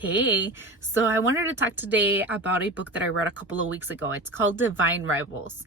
Hey, so I wanted to talk today about a book that I read a couple of weeks ago. It's called Divine Rivals.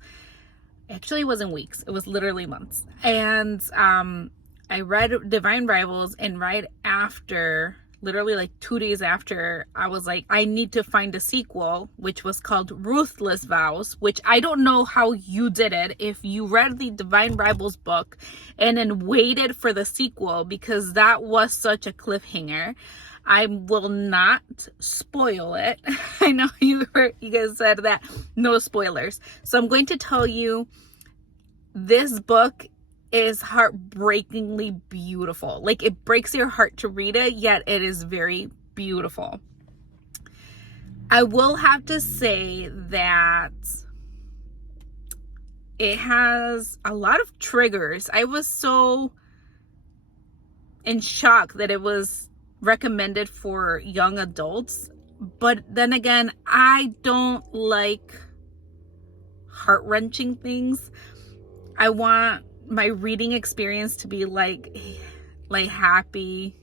Actually, it wasn't weeks, it was literally months. And I read Divine Rivals, and right after, literally like 2 days after, I was like, I need to find a sequel, which was called Ruthless Vows, which I don't know how you did it. If you read the Divine Rivals book and then waited for the sequel, because that was such a cliffhanger. I will not spoil it. I know you guys said that no spoilers. So I'm going to tell you, this book is heartbreakingly beautiful. Like, it breaks your heart to read it, yet it is very beautiful. I will have to say that it has a lot of triggers. I was so in shock that it was recommended for young adults, but then again, I don't like heart-wrenching things. I want my reading experience to be like happy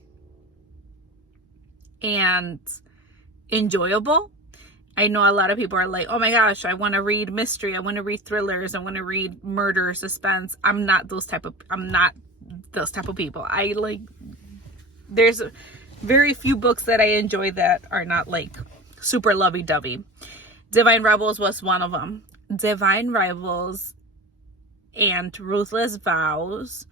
and enjoyable. I know a lot of people are like, oh my gosh, I want to read mystery, I want to read thrillers, I want to read murder, suspense. I'm not those type of people. I like, there's very few books that I enjoy that are not like super lovey-dovey. Divine Rivals was one of them. Divine Rivals and Ruthless Vows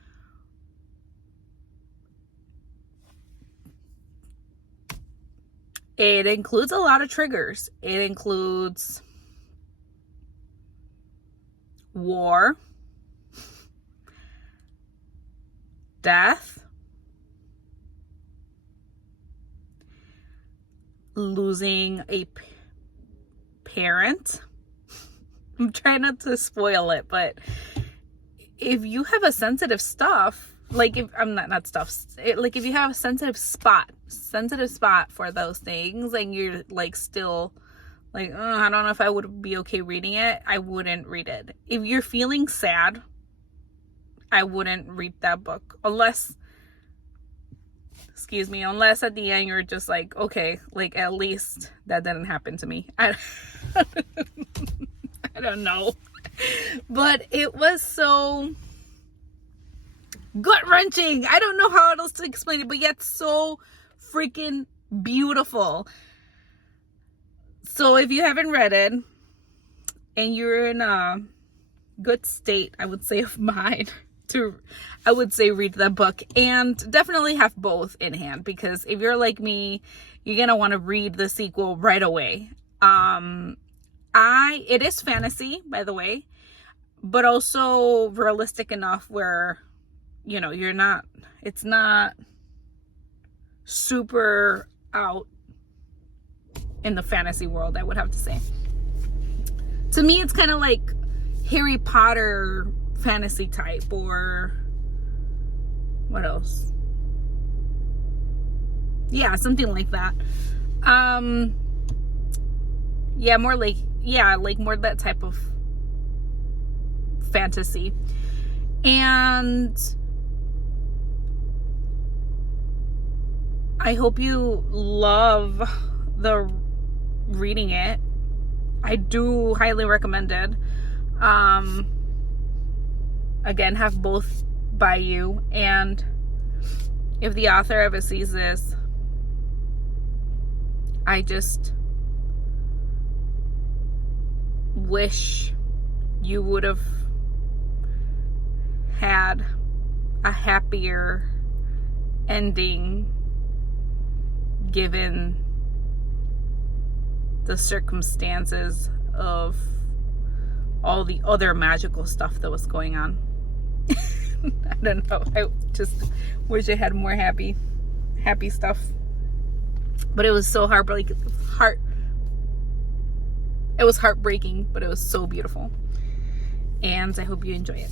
it includes a lot of triggers. It includes war, death, losing a parent. I'm trying not to spoil it, but if you have a sensitive stuff, like if I'm not stuff, like if you have a sensitive spot for those things, and you're like still like, oh, I don't know if I would be okay reading it, I wouldn't read it. If you're feeling sad, I wouldn't read that book unless at the end you're just like, okay, like at least that didn't happen to me. I don't know. But it was so gut-wrenching. I don't know how else to explain it, but yet so freaking beautiful. So if you haven't read it and you're in a good state, I would say, of mind, I would say read that book, and definitely have both in hand, because if you're like me, you're gonna want to read the sequel right away. It is fantasy, by the way, but also realistic enough where, you know, it's not super out in the fantasy world, I would have to say. To me, it's kind of like Harry Potter fantasy type, or what else? Yeah, something like that. More that type of fantasy. And I hope you love the reading it. I do highly recommend it. Again, have both by you, and if the author ever sees this, I just wish you would have had a happier ending given the circumstances of all the other magical stuff that was going on. I don't know. I just wish I had more happy stuff. But it was so it was heartbreaking, but it was so beautiful. And I hope you enjoy it.